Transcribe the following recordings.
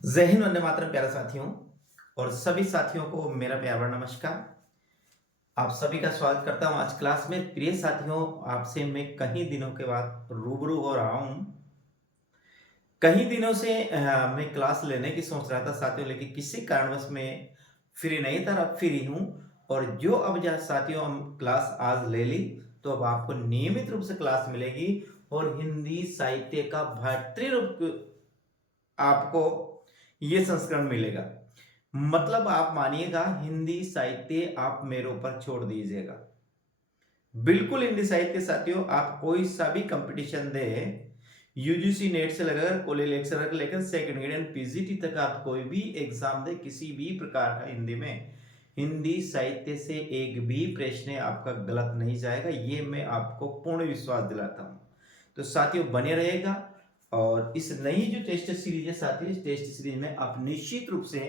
जय हिंद, वंदे मातरम प्यारे साथियों। और सभी साथियों को मेरा प्यार भरा नमस्कार। आप सभी का स्वागत करता हूं आज क्लास में। प्रिय साथियों, आपसे मैं कई दिनों के बाद रूबरू हो रहा हूं। कई दिनों से मैं क्लास लेने की सोच रहा था साथियों, लेकिन किसी कारणवश मैं फ्री नहीं था। अब फ्री हूं और जो अब साथियों हम क्लास आज ले ली, तो अब आपको नियमित रूप से क्लास मिलेगी और हिंदी साहित्य का भातृ रूप आपको ये संस्करण मिलेगा। मतलब आप मानिएगा, हिंदी साहित्य आप मेरे ऊपर छोड़ दीजिएगा। बिल्कुल हिंदी साहित्य साथियों, आप कोई सा भी कंपटीशन दे, यूजीसी नेट से लगाकर कॉलेज लेक्चरर लेकर सेकंड ग्रेड एंड पीजीटी तक आप कोई भी एग्जाम दे किसी भी प्रकार का हिंदी में, हिंदी साहित्य से एक भी प्रश्न आपका गलत नहीं जाएगा। ये मैं आपको पूर्ण विश्वास दिलाता हूं। तो साथियों बने रहेगा। और इस नई जो टेस्ट सीरीज है साथियों, इस टेस्ट सीरीज में आप निश्चित रूप से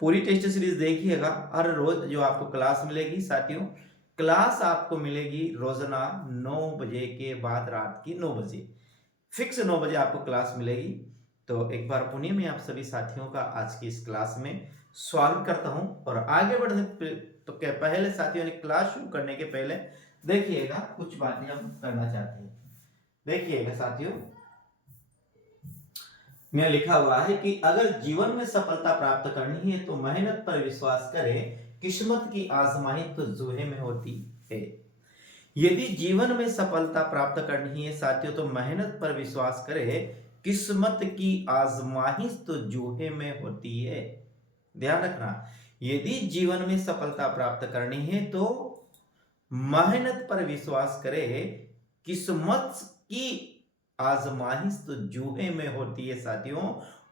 पूरी टेस्ट सीरीज देखिएगा। हर रोज जो आपको क्लास मिलेगी साथियों, क्लास आपको मिलेगी रोजाना 9 बजे के बाद, रात की 9 बजे, फिक्स 9 बजे आपको क्लास मिलेगी। तो एक बार पुनः मैं आप सभी साथियों का आज की इस क्लास में स्वागत करता हूं। और आगे बढ़ने तो क्या पहले साथियों ने क्लास शुरू करने के पहले देखिएगा, कुछ बातें हम करना चाहते हैं। देखिएगा साथियों, में लिखा हुआ है कि अगर जीवन में सफलता प्राप्त करनी है तो मेहनत पर विश्वास करें, किस्मत की आजमाइश तो जुए में होती है। यदि जीवन में सफलता प्राप्त करनी है साथियों, तो मेहनत पर विश्वास करें, किस्मत की आजमाइश तो जुए में होती है। ध्यान रखना, यदि जीवन में सफलता प्राप्त करनी है तो मेहनत पर विश्वास करें, किस्मत की आजमाइश तो जुए में होती है साथियों।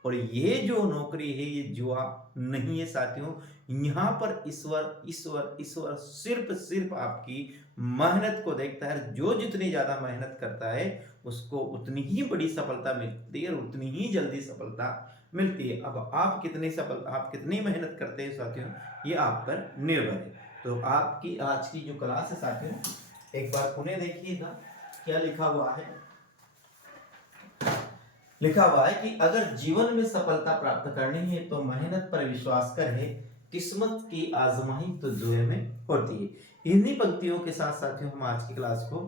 और ये जो नौकरी है ये जुआ नहीं है साथियों। यहाँ पर ईश्वर ईश्वर ईश्वर सिर्फ सिर्फ आपकी मेहनत को देखता है। जो जितनी ज्यादा मेहनत करता है उसको उतनी ही बड़ी सफलता मिलती है और उतनी ही जल्दी सफलता मिलती है। अब आप कितनी मेहनत करते हैं साथियों, ये आप पर निर्भर है। तो आपकी आज की जो क्लास है साथियों, एक बार पुनः देखिएगा क्या लिखा हुआ है। लिखा हुआ है कि अगर जीवन में सफलता प्राप्त करनी है तो मेहनत पर विश्वास करें, किस्मत की आजमाइश तो जुए में होती है। इन्हीं पंक्तियों के साथ साथियों हम आज की क्लास को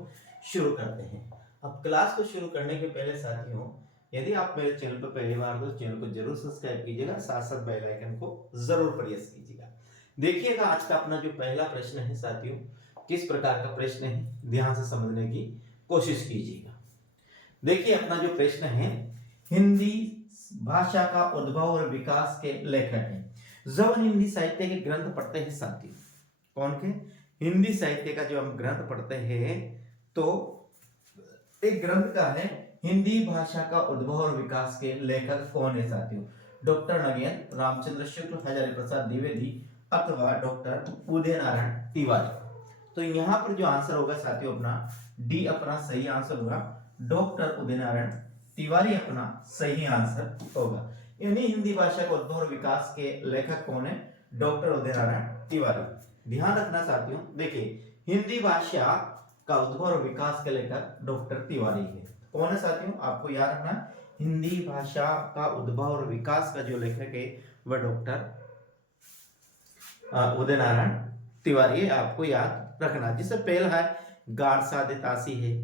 शुरू करते हैं। अब क्लास को शुरू करने के पहले साथियों, यदि आप मेरे चैनल पर पहली बार हो तो चैनल को जरूर सब्सक्राइब कीजिएगा, साथ साथ बेल आइकन को जरूर प्रेस कीजिएगा। देखिएगा आज का अपना जो पहला प्रश्न है साथियों, किस प्रकार का प्रश्न है, ध्यान से समझने की कोशिश कीजिएगा। देखिए अपना जो प्रश्न है, हिंदी भाषा का उद्भव और विकास के लेखक हैं। जब हम हिंदी साहित्य के ग्रंथ पढ़ते हैं साथियों, कौन के, हिंदी साहित्य का जो हम ग्रंथ पढ़ते हैं, तो एक ग्रंथ का है हिंदी भाषा का उद्भव और विकास के लेखक कौन है साथियों। डॉक्टर नगेंद्र रामचंद्र शुक्ल, हजारी प्रसाद द्विवेदी अथवा डॉक्टर उदय नारायण तिवारी। तो यहाँ पर जो आंसर होगा साथियों अपना डी अपना सही आंसर होगा। डॉक्टर उदय नारायण तिवारी अपना सही आंसर होगा। यानी हिंदी भाषा का उद्भव और विकास के लेखक कौन है, डॉक्टर उदय नारायण तिवारी। ध्यान रखना साथियों, देखिए हिंदी भाषा का उद्भव और विकास के लेखक डॉक्टर तिवारी है। कौन है साथियों, आपको याद रखना, हिंदी भाषा का उद्भव और विकास का जो लेखक है वह डॉक्टर उदय नारायण तिवारी है, आपको याद रखना। जिससे पहला है गारसा देतासी है,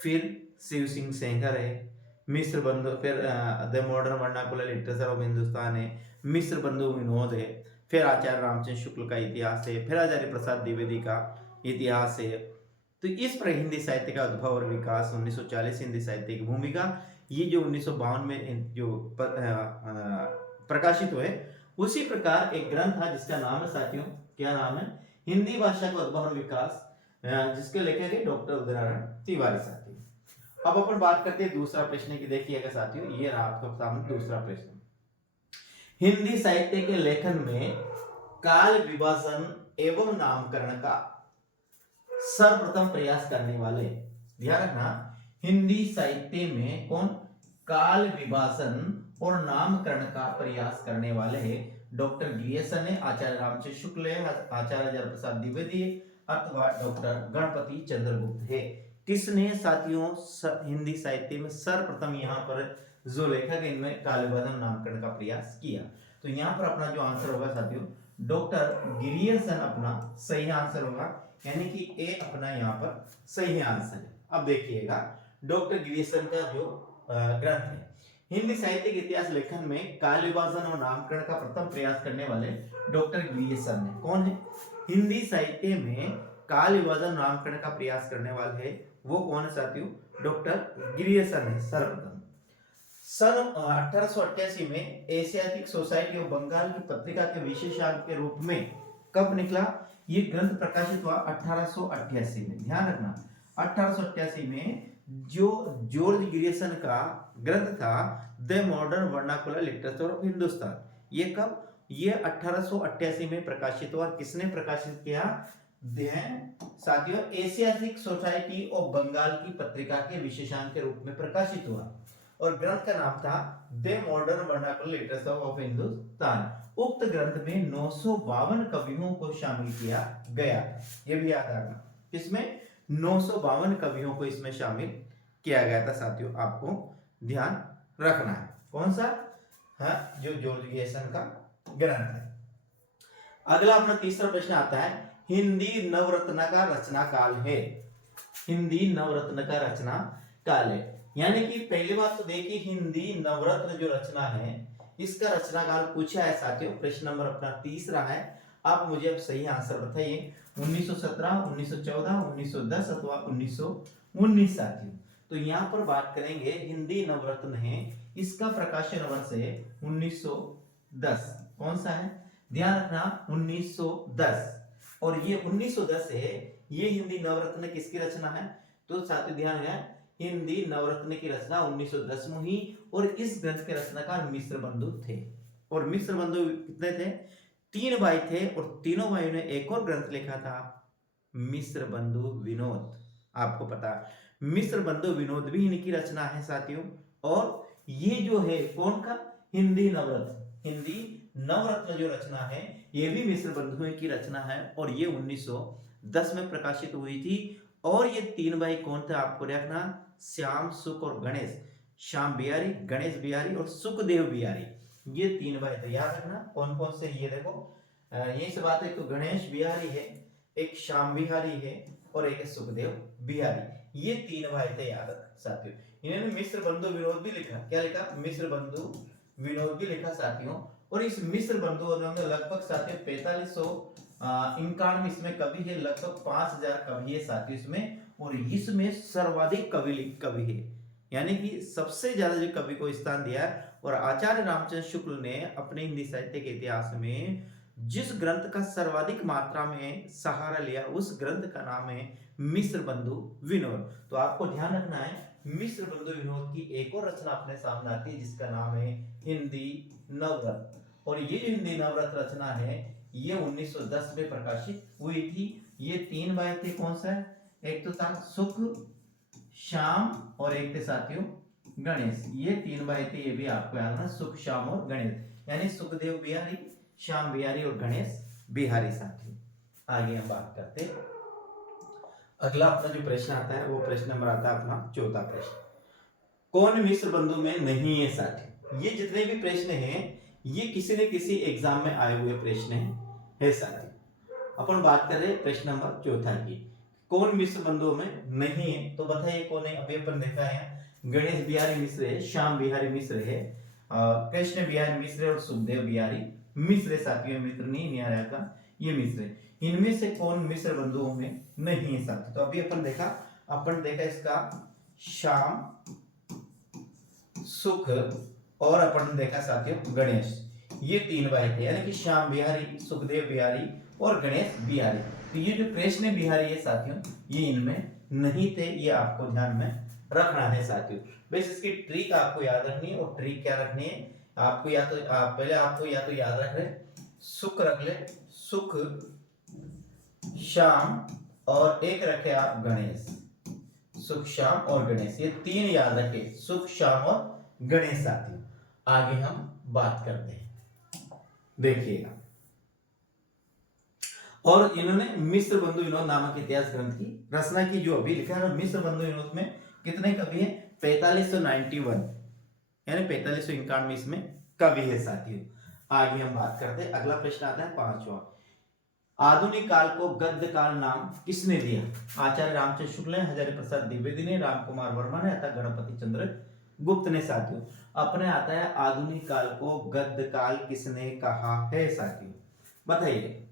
फिर शिव सिंह सेंगर है, मिश्र बंधु, फिर the modern vernacular literature of Hindustan है, मिश्र बंधु विनोद है, फिर आचार्य रामचंद्र शुक्ल का इतिहास है, फिर आचार्य प्रसाद द्विवेदी का इतिहास है। तो इस पर हिंदी साहित्य का उद्भव और विकास 1940 हिंदी साहित्य की भूमिका, ये जो 1952 में जो प्रकाशित हुए, उसी प्रकार एक ग्रंथ था जिसका नाम है साथियों, क्या नाम है, हिंदी भाषा का उद्भव और विकास, जिसके लेखक है डॉक्टर उदय नारायण तिवारी साथियों। अब अपन बात करते हैं दूसरा प्रश्न की। देखिएगा साथियों, ये रहा आपके सामने दूसरा प्रश्न। हिंदी साहित्य के लेखन में काल विभाजन एवं नामकरण का सर्वप्रथम प्रयास करने वाले, ध्यान रखना, हिंदी साहित्य में कौन काल विभाजन और नामकरण का प्रयास करने वाले हैं, डॉक्टर ग्रियर्सन है, आचार्य रामचंद्र शुक्ल है, आचार्य जय प्रसाद द्विवेदी अथवा डॉक्टर गणपति चंद्रगुप्त है। किसने साथियों हिंदी साहित्य में सर्वप्रथम यहाँ पर लेखक इनमें काल विभाजन नामकरण का प्रयास किया। तो यहाँ पर अपना जो आंसर होगा साथियों डॉक्टर गिरियर्सन अपना सही आंसर होगा, यानी कि ए अपना यहाँ पर सही आंसर है। अब देखिएगा डॉक्टर गिरियर्सन का जो ग्रंथ है, हिंदी साहित्य के इतिहास लेखन में काल विभाजन और नामकरण का प्रथम प्रयास करने वाले डॉक्टर गिरियर्सन है। कौन है? हिंदी साहित्य में काल विभाजन नामकरण का प्रयास करने वाले है वो कौन है साथियों? डॉक्टर गिरियर्सन है सर्वप्रथम। सन 1888 में एशियाटिक सोसाइटी ऑफ बंगाल की पत्रिका के विशेषांक के रूप में कब निकला? ये ग्रंथ प्रकाशित हुआ 1888 में। ध्यान रखना 1888 में जो जॉर्ज गिरियर्सन का ग्रंथ था the modern vernacular literature of Hindustan, ये कब? ये 1888 में प्रकाशित हुआ। किसने प्रकाशित किया? साथियों एशियाटिक सोसाइटी ऑफ बंगाल की पत्रिका के विशेषांक के रूप में प्रकाशित हुआ और ग्रंथ का नाम था the modern vernacular literature of Hindustan. उक्त ग्रंथ में 952 कवियों को शामिल किया गया, ये भी याद रखना। किसमें? 952 कवियों को इसमें शामिल किया गया था साथियों, आपको ध्यान रखना है। कौन सा? हाँ, जो जॉर्ज गिरियर्सन का ग्रंथ है। अगला अपना तीसरा प्रश्न आता है, हिंदी नवरत्न का रचना काल है। हिंदी नवरत्न का रचना काल है, यानी कि पहली बात तो देखिए हिंदी नवरत्न जो रचना है इसका रचना काल पूछा है साथियों। प्रश्न नंबर अपना तीसरा है। आप मुझे अब सही आंसर बताइए, 1917, 1914, 1910 अथवा 1919 साथियों। तो यहाँ पर बात करेंगे हिंदी नवरत्न है, इसका प्रकाशन वर्ष है 1910। कौन सा है? ध्यान रखना 1910। और ये 1910 है, ये हिंदी नवरत्न किसकी रचना है? तो साथियों ध्यान है हिंदी नवरत्न की रचना 1910 में हुई और इस ग्रंथ के रचनाकार मिश्र बंधु थे। और मिश्र बंधु कितने थे? 3 भाई थे और तीनों भाइयों ने एक और ग्रंथ लिखा था मिश्र बंधु विनोद। आपको पता मिश्र बंधु विनोद भी इनकी रचना है साथियों। और ये जो है कौन का? हिंदी नवरत्न। हिंदी नवरत्न जो रचना है ये भी मिश्र बंधुओं की रचना है और ये 1910 में प्रकाशित हुई थी। और ये 3 भाई कौन थे? आपको रखना श्याम, सुख और गणेश। श्याम बिहारी, गणेश बिहारी और सुखदेव बिहारी, ये 3 भाई थे। याद रखना कौन कौन से? ये देखो यही से बात है, तो गणेश बिहारी है, एक श्याम बिहारी है और एक सुखदेव बिहारी, ये 3 भाई थे। याद रखना साथियों। इन्होंने मिश्र बंधु विनोद भी लिखा। क्या लिखा? मिश्र बंधु विनोद भी लिखा साथियों। और इस मिश्र बंधुओं ने लगभग साथियों 4591 इसमें कवि है, लगभग 5000 कवि है साथियों इसमें। और इसमें सर्वाधिक कवि है, यानी कि सबसे ज्यादा जो कवि को स्थान दिया है। और आचार्य रामचंद्र शुक्ल ने अपने हिंदी साहित्य के इतिहास में जिस ग्रंथ का सर्वाधिक मात्रा में सहारा लिया उस ग्रंथ का नाम है मिश्र बंधु विनोद। तो आपको ध्यान रखना है मिश्र बंधु विनोद की एक और रचना अपने सामने आती है जिसका नाम है हिंदी नवरत्न। और ये जो हिंदी नवरत्न रचना है ये 1910 में प्रकाशित हुई थी। ये 3 भाई थे। कौन सा है? एक तो था सुख, श्याम और एक थे साथियों गणेश। ये 3 भाई थे, ये भी आपको याद रखना, सुख, श्याम और गणेश, यानी सुखदेव बिहारी, श्याम बिहारी और गणेश बिहारी साथियों। आगे हम बात करते हैं। अगला अपना जो प्रश्न आता है वो प्रश्न नंबर आता है अपना चौथा प्रश्न, कौन मिश्र बंधु में नहीं है साथियों। ये जितने भी प्रश्न हैं ये किसी न किसी एग्जाम में आए हुए प्रश्न है साथियों। अपन बात कर रहे हैं प्रश्न नंबर चौथा की, कौन मिश्र बंधुओं में नहीं है। तो बताइए कौन है? अभी अपन देखा है गणेश बिहारी मिश्र है, श्याम बिहारी मिश्र है, कृष्ण बिहारी मिश्र और सुखदेव बिहारी मिश्र साथियों। मित्र नहीं आ रहा था, ये मिश्र है। इनमें से कौन मिश्र बंधुओं में नहीं है साथियों? तो अभी अपन देखा इसका श्याम, सुख और अपन देखा साथियों गणेश। ये 3 भाई थे, यानी कि श्याम बिहारी, सुखदेव बिहारी और गणेश बिहारी। तो ये जो कृष्ण बिहारी है साथियों ये इनमें नहीं थे, ये आपको ध्यान में रखना है साथियों। बस इसकी ट्रिक आपको याद रखनी है। और ट्रिक क्या रखनी है आपको? पहले आपको या तो याद रख ले सुख रख ले, सुख, श्याम और एक रखे आप गणेश। सुख, श्याम और गणेश, ये 3 याद रखे, सुख, श्याम और गणेश साथियों। आगे हम बात करते हैं, देखिएगा। और इन्होंने मिश्र बंधु विनोद नामक इतिहास ग्रंथ की रचना की, जो अभी लिखा है। मिश्र बंधु विनोद में कितने कवि हैं? 4591। यानी 4591 इसमें कवि है साथियों। आगे हम बात करते हैं, अगला प्रश्न आता है 5वां। आधुनिक काल को गद्य काल नाम किसने दिया? आचार्य रामचंद्र शुक्ल ने, हजारी प्रसाद द्विवेदी ने, राम कुमार वर्मा ने, अथवा गणपति चंद्र गुप्त ने साथियों। अपने आता है आधुनिक काल को गद्य काल किसने कहा है साथियों, बताइए।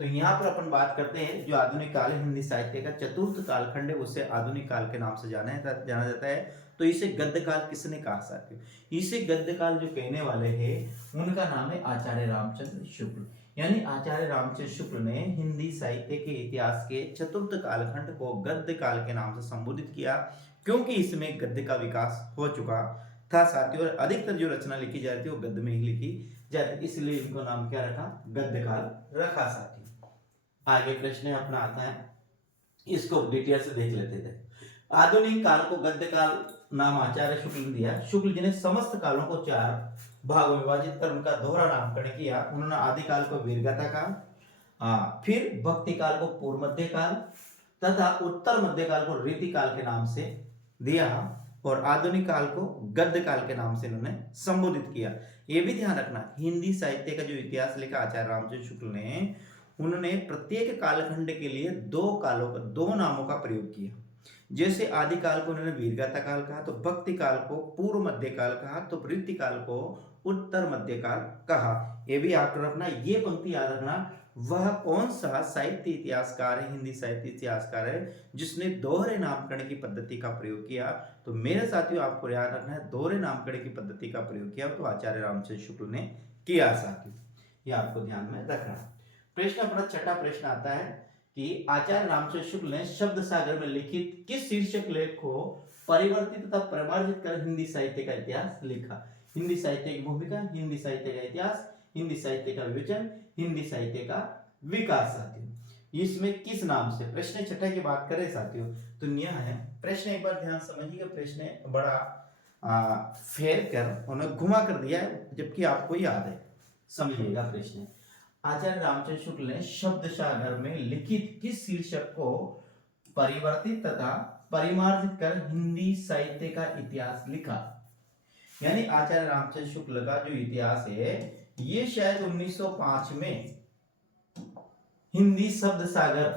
तो यहाँ पर अपन बात करते हैं, जो आधुनिक काल है हिंदी साहित्य का चतुर्थ कालखंड है, उसे आधुनिक काल के नाम से जाना जाता है। तो इसे गद्य काल किसने कहा साथियों? इसे गद्य काल जो कहने वाले हैं उनका नाम है आचार्य रामचंद्र शुक्ल। यानी आचार्य रामचंद्र शुक्ल ने हिंदी साहित्य के इतिहास के चतुर्थ कालखंड को गद्य काल के नाम से संबोधित किया, क्योंकि इसमें गद्य का विकास हो चुका था साथियों। और अधिकतर जो रचना लिखी जाती है वो गद्य में ही लिखी जाती है, इसलिए इनको नाम क्या रखा? गद्य काल रखा साथियों। आगे प्रश्न अपना आता है, इसको डिटेल से देख लेते थे। आधुनिक काल को गद्य काल नाम आचार्य शुक्ल ने दिया। शुक्ल जी ने समस्त कालों को 4 भागों में विभाजित कर उनका दोहरा नामकरण किया। उन्होंने आदि काल को वीरगाथा काल, फिर भक्ति काल को पूर्व मध्य काल तथा उत्तर मध्य काल को रीति काल के नाम से दिया, और आधुनिक काल को गद्य काल के नाम से इन्होंने संबोधित किया। ये भी ध्यान रखना, हिंदी साहित्य का जो इतिहास लिखा आचार्य रामचंद्र शुक्ल ने, उन्होंने प्रत्येक कालखंड के लिए 2 नामों का प्रयोग किया। जैसे आदि काल को उन्होंने वीरगाथा काल कहा, तो भक्ति काल को पूर्व मध्य काल कहा, तो रीति काल को उत्तर मध्य काल कहा। ये भी याद रखना, ये पंक्ति याद रखना, वह कौन सा साहित्य इतिहासकार है, हिंदी साहित्य इतिहासकार है जिसने दोहरे नामकरण की पद्धति का प्रयोग किया? तो मेरे साथियों आपको याद रखना है, दोहरे नामकरण की पद्धति का प्रयोग किया तो आचार्य रामचंद्र शुक्ल ने किया साथियों, ये आपको ध्यान में रखना। प्रश्न अपना छठा प्रश्न आता है कि आचार्य रामचंद्र शुक्ल ने शब्द सागर में लिखित किस शीर्षक लेख को परिवर्तित तथा परिमार्जित कर हिंदी साहित्य का इतिहास लिखा? हिंदी साहित्य की भूमिका, हिंदी साहित्य का इतिहास, हिंदी साहित्य का विवेचन, हिंदी साहित्य का विकास साथियों। इसमें किस नाम से? प्रश्न छठा की बात करें साथियों तो यह है प्रश्न, एक बार ध्यान समझिएगा, प्रश्न बड़ा फेर कर उन्हें घुमा कर दिया है, जबकि आपको याद है, समझिएगा प्रश्न। आचार्य रामचंद्र शुक्ल ने शब्द सागर में लिखित किस शीर्षक को परिवर्तित तथा परिमार्जित कर हिंदी साहित्य का इतिहास लिखा? यानी आचार्य रामचंद्र शुक्ल का जो इतिहास है ये शायद 1905 में हिंदी शब्द सागर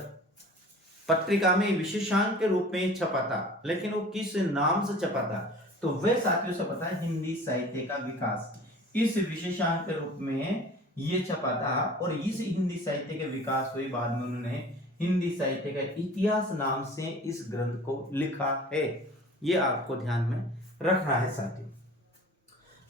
पत्रिका में विशेषांक के रूप में छपा था, लेकिन वो किस नाम से छपा था? तो वह साथियों से पता है, हिंदी साहित्य का विकास, इस विशेषांक के रूप में ये छपा था। और इस हिंदी साहित्य के विकास हुए बाद में उन्होंने हिंदी साहित्य का इतिहास नाम से इस ग्रंथ को लिखा है, ये आपको ध्यान में रखना है साथियों।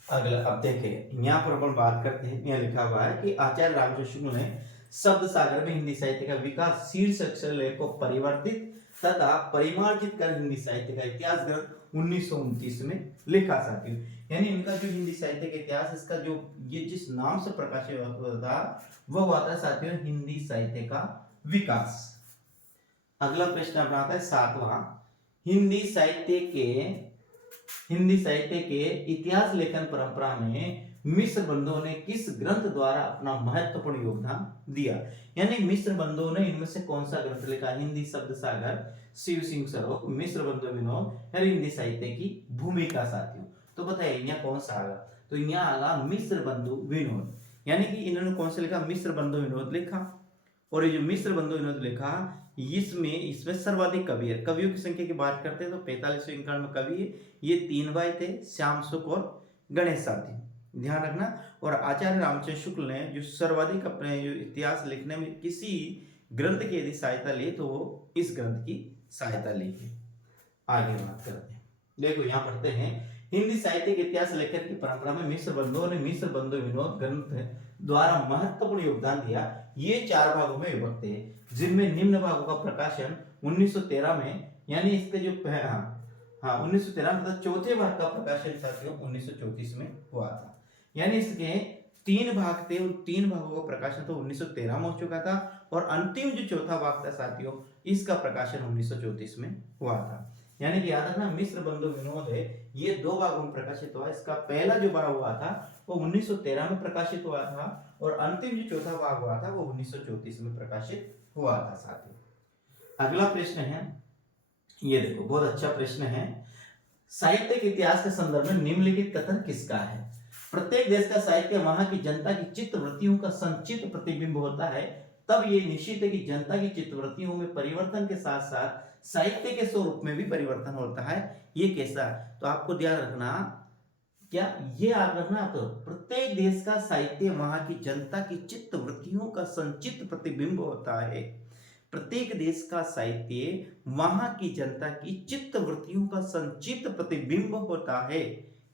अगला अब देखें, यहाँ पर अपन बात करते हैं, यहाँ लिखा हुआ है कि आचार्य रामचंद्र शुक्ल ने शब्द सागर में हिंदी साहित्य का विकास शीर्षक से लेख को परिवर्तित तथा परिमार्जित कर हिंदी साहित्य का इतिहास ग्रंथ 1929 में लिखा साथियों। यानी इनका जो हिंदी साहित्य का इतिहास, इसका जो ये जिस नाम से प्रकाशित हुआ था वह हुआ था साथियों हिंदी साहित्य का विकास। अगला प्रश्न अपना आता है 7वां, हिंदी साहित्य के इतिहास लेखन परंपरा में मिश्र बंधुओं ने किस ग्रंथ द्वारा अपना महत्वपूर्ण योगदान दिया? यानी मिश्र बंधुओं ने इनमें से कौन सा ग्रंथ लिखा? हिंदी शब्द सागर, शिव सिंह सरोज, मिश्र बंधु विनोद, हिंदी साहित्य की भूमिका साथियों। तो बताइए यहाँ कौन सा आगा? तो यहाँ आगा मिश्र बंधु विनोद, यानी कि इन्होंने कौन सा लिखा? मिश्र बंधु विनोद लिखा। और ये जो मिश्र बंधु विनोद लिखा, इसमें सर्वाधिक कवि है। कवियों की संख्या की बात करते हैं तो 4591 कवि है। ये 3 भाई थे, श्याम सुख और गणेश साथी, ध्यान रखना। और आचार्य रामचंद्र शुक्ल ने जो सर्वाधिक अपने जो इतिहास लिखने में किसी ग्रंथ की यदि सहायता ली तो वो इस ग्रंथ की सहायता ली है। आगे बात करते हैं, देखो यहाँ पढ़ते हैं, हिंदी साहित्य के इतिहास लेखन की परंपरा में मिश्र बंधुओं ने मिश्र बंधु विनोद ग्रंथ द्वारा महत्वपूर्ण योगदान दिया। ये 4 भागों में विभक्त है, जिनमें निम्न भागों का प्रकाशन 1913 में, यानी इसके जो 1913 में, चौथे भाग का प्रकाशन साथियों 1934 में हुआ था। यानी इसके 3 भाग थे, उन 3 भागों का प्रकाशन तो 1913 में हो चुका था, और अंतिम जो चौथा भाग था साथियों इसका प्रकाशन 1934 में हुआ था। यानी कि याद रखना, मिश्र बंधु विनोद है, ये 2 भागों में प्रकाशित हुआ। इसका पहला जो भाग हुआ था वो 1913 में प्रकाशित हुआ था, और अंतिम जो चौथा भाग हुआ था वो 1934 में प्रकाशित हुआ था साथियों। अगला प्रश्न है, ये देखो बहुत अच्छा प्रश्न है, साहित्य के इतिहास के संदर्भ में निम्नलिखित कथन किसका है? प्रत्येक देश का साहित्य वहां की जनता की चित्तवृत्तियों का संचित प्रतिबिंब होता है। तब ये निश्चित है कि जनता की चित्तवृत्तियों में परिवर्तन के साथ साथ साहित्य के स्वरूप में भी परिवर्तन होता है। ये कैसा है? तो आपको ध्यान रखना, क्या ये याद रखना, तो प्रत्येक देश का साहित्य वहां की जनता की चित्त वृत्तियों का संचित प्रतिबिंब होता है। प्रत्येक देश का साहित्य वहां की जनता की चित्त वृत्तियों का संचित प्रतिबिंब होता है।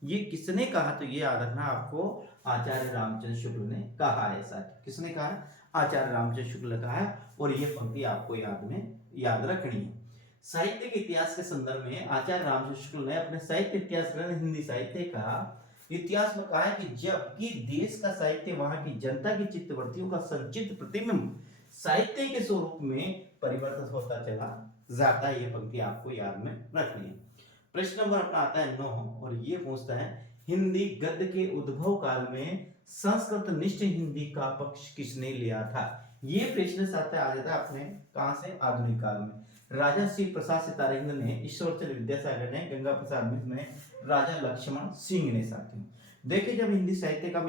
ये किसने कहा? तो ये याद रखना आपको, आचार्य रामचंद्र शुक्ल ने कहा है। ऐसा किसने कहा है? आचार्य रामचंद्र शुक्ल ने कहा है। और ये पंक्ति आपको याद रखनी है। साहित्य के इतिहास के संदर्भ में आचार्य रामचंद्र शुक्ल ने अपने साहित्य इतिहास ग्रंथ हिंदी साहित्य का इतिहास में कहा है कि जबकि देश का साहित्य वहां की जनता की चित्तवृत्तियों का संचित प्रतिबिंब साहित्य के स्वरूप में परिवर्तित होता चला जाता है। ये पंक्ति आपको याद में रखनी है। प्रश्न नंबर अपना आता है 9 और ये पूछता है, हिंदी गद्य के उद्भव काल में संस्कृत निष्ठ हिंदी का पक्ष किसने लिया था? ये प्रश्न साथ आ जाता है अपने कहां से? आधुनिक काल में। राजा श्री प्रसाद सितारहिंद ने, ईश्वरचंद्र विद्यासागर ने, गंगा प्रसाद मिश्र ने, राजा लक्ष्मण सिंह ने। साथियों देखिए, जब हिंदी साहित्य का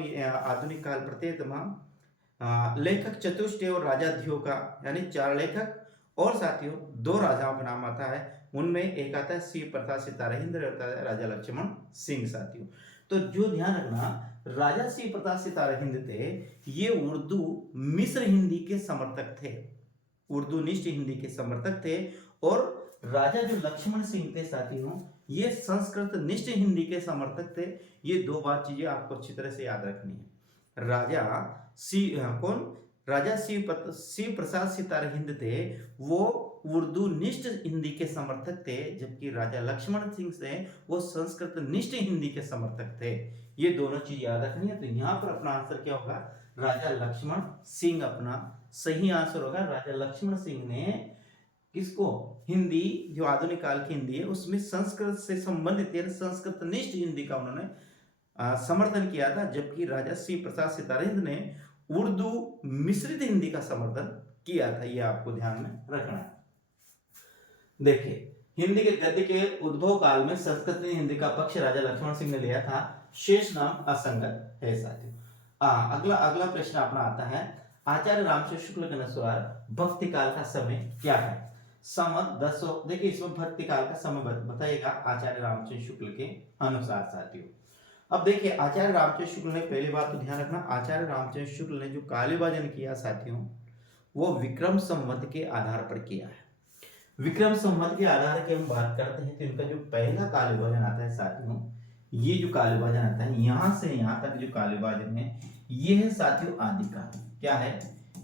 आधुनिक काल प्रत्येक लेखक चतुष्टय और राजाधियों का यानी 4 लेखक और साथियों 2 राजाओं का नाम आता है। उनमें एक आता है श्री प्रसाद सितारहिंद, होता है राजा लक्ष्मण सिंह। साथियों तो जो ध्यान रखना, राजा श्री प्रसाद सितारहिंद थे, ये उर्दू मिश्र हिंदी के समर्थक थे, उर्दू निष्ठ हिंदी के समर्थक थे। और राजा जो लक्ष्मण सिंह थे साथियों, ये संस्कृत निष्ठ हिंदी के समर्थक थे। ये 2 बात चीजें आपको अच्छी तरह से याद रखनी है। राजा श्री प्रसाद सितारहिंद थे, वो उर्दू निष्ठ हिंदी के समर्थक थे, जबकि राजा लक्ष्मण सिंह से वो संस्कृत निष्ठ हिंदी के समर्थक थे। ये दोनों चीज याद रखनी है। तो यहाँ पर अपना आंसर क्या होगा? राजा लक्ष्मण सिंह अपना सही आंसर होगा। राजा लक्ष्मण सिंह ने किसको? हिंदी जो आधुनिक काल की हिंदी है उसमें संस्कृत से संबंधित संस्कृत निष्ठ हिंदी का उन्होंने समर्थन किया था, जबकि राजा श्री प्रसाद सितारहिंद ने उर्दू मिश्रित हिंदी का समर्थन किया था। यह आपको ध्यान में रखना है। देखिए, हिंदी के गद्य के उद्भव काल में संस्कृत में हिंदी का पक्ष राजा लक्ष्मण सिंह ने लिया था। शेष नाम असंगत है साथियों। अगला प्रश्न अपना आता है, आचार्य रामचंद्र शुक्ल के अनुसार भक्ति काल का समय क्या है? संवत 10। देखिए, इसमें भक्ति काल का समय बताइएगा आचार्य रामचंद्र शुक्ल के अनुसार साथियों। अब देखिए, आचार्य रामचंद्र शुक्ल ने, पहली बात तो ध्यान रखना, आचार्य रामचंद्र शुक्ल ने जो कालीबाजन किया साथियों, वो विक्रम संवत के आधार पर किया है। विक्रम संवत के आधार की हम बात करते हैं तो इनका जो पहला कालीबाजन आता है साथियों, ये जो कालीबाजन आता है यहां से यहां तक जो कालीबाजन है, ये है साथियों आदिकाल। क्या है?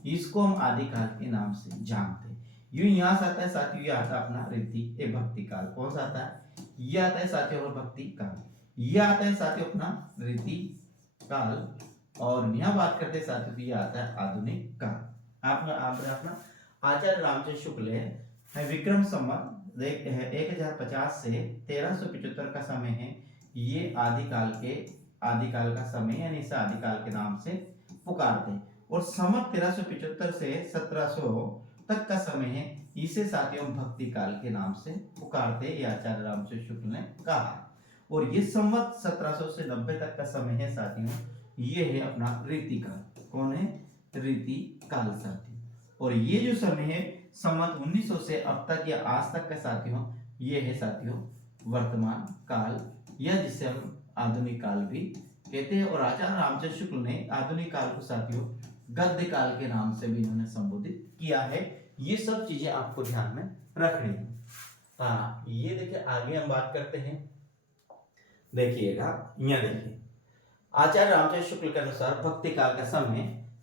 इसको हम आदिकाल के नाम से जानते हैं। यूं यहां से आता है साथियों, ये आता है अपना रीति भक्ति काल। कौन सा आता है? ये आता है साथियों और भक्ति काल। ये आता है साथियों अपना रीति काल। और यहां बात करते हैं साथियों, ये आता है आधुनिक काल। आपने अपना आचार्य रामचंद्र शुक्ल है विक्रम संवत 1050 से 1375 का समय है। ये आदिकाल का समय यानी इसे आदिकाल के नाम से पुकारते हैं। और संवत 1375 से 1700 तक का समय है, इसे साथियों भक्ति काल के नाम से पुकारते हैं। आचार्य रामचंद्र शुक्ल ने कहा। और ये संवत 1700 से 90 तक का समय है साथियों, ये है अपना रीति काल। कौन है? रीति काल साथियों। और ये जो समय है संवत 1900 से अब तक या आज तक का साथियों, ये है साथियों वर्तमान काल, या जिसे हम आधुनिक काल भी कहते हैं। और आचार्य रामचंद्र शुक्ल ने आधुनिक काल को साथियों गद्य काल के नाम से भी इन्होंने संबोधित किया है। ये सब चीजें आपको ध्यान में रखनी है। ये देखिए, आगे हम बात करते हैं। देखिएगा, यहाँ देखिए, आचार्य रामचंद्र शुक्ल के अनुसार भक्ति काल का समय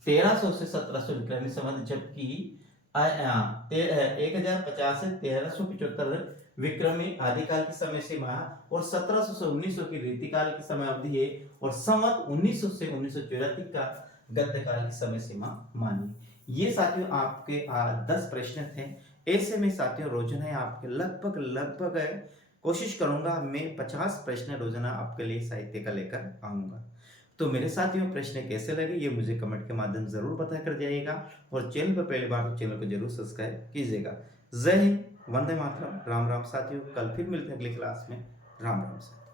1300 से 1700 विक्रमी संवत, जबकि 1050 से 1375 विक्रमी आदिकाल की समय सीमा और 1700 से 1900 की रीतिकाल की समय अवधि है। और संवत 1900 से 1984 का गद्य काल की समय सीमा मानी। ये साथियों आपके 10 प्रश्न थे। ऐसे में साथियों रोजाना आपके लगभग कोशिश करूंगा मैं 50 प्रश्न रोजाना आपके लिए साहित्य का लेकर आऊंगा। तो मेरे साथियों प्रश्न कैसे लगे ये मुझे कमेंट के माध्यम से जरूर पता कर जाइएगा। और चैनल पर पहली बार तो चैनल को जरूर सब्सक्राइब कीजिएगा। जय हिंद, वंदे मातरम, राम राम साथियों। कल फिर मिलते हैं अगली क्लास में। राम राम साथियों।